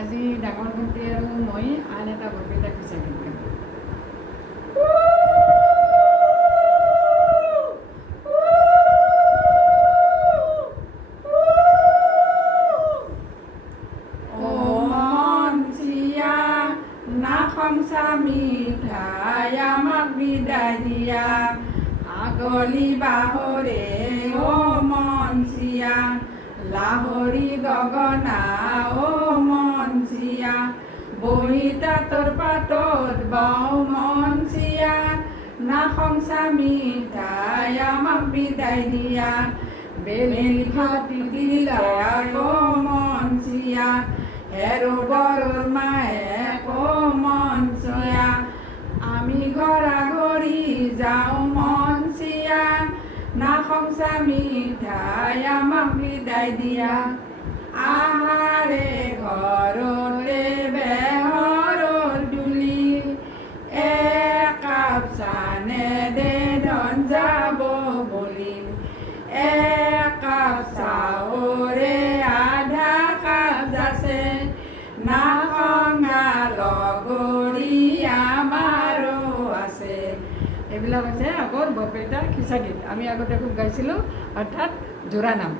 আজি ডাঙৰ ভণ্টি আৰু মই আন এটা বৰপেটা পিছা গীত গাম। মিঠাই আমাক বিদায় দিয়া আগলি বাহৰে ও মনচিয়া লাহৰি গগনা ও মনচিয়া বহিতা তোৰ পাতত বাও মনচিয়া নাখংচা মিঠাই আমাক বিদায় দিয়া বেলি ফাটি দিলা ও মনচিয়া হেৰো বৰৰ মায়ে ও মনচিয়া আমি ঘৰা ঘৰি যাওঁ মনচিয়া নাখংচা মিঠাই আমাক বিদায় দিয়া আহাৰে ঘৰতে বেহৰৰ দুলি একাপ চানে দে ধন যাব বুলি একাপ চাউৰে আধা কাপ যাছে নাখঙা লগৰী আমাৰো আছে। এইবিলাক হৈছে আগৰ বৰপেটাৰ খিচা গীত। আমি আগতে খুব গাইছিলোঁ, অৰ্থাৎ জোৰা নাম।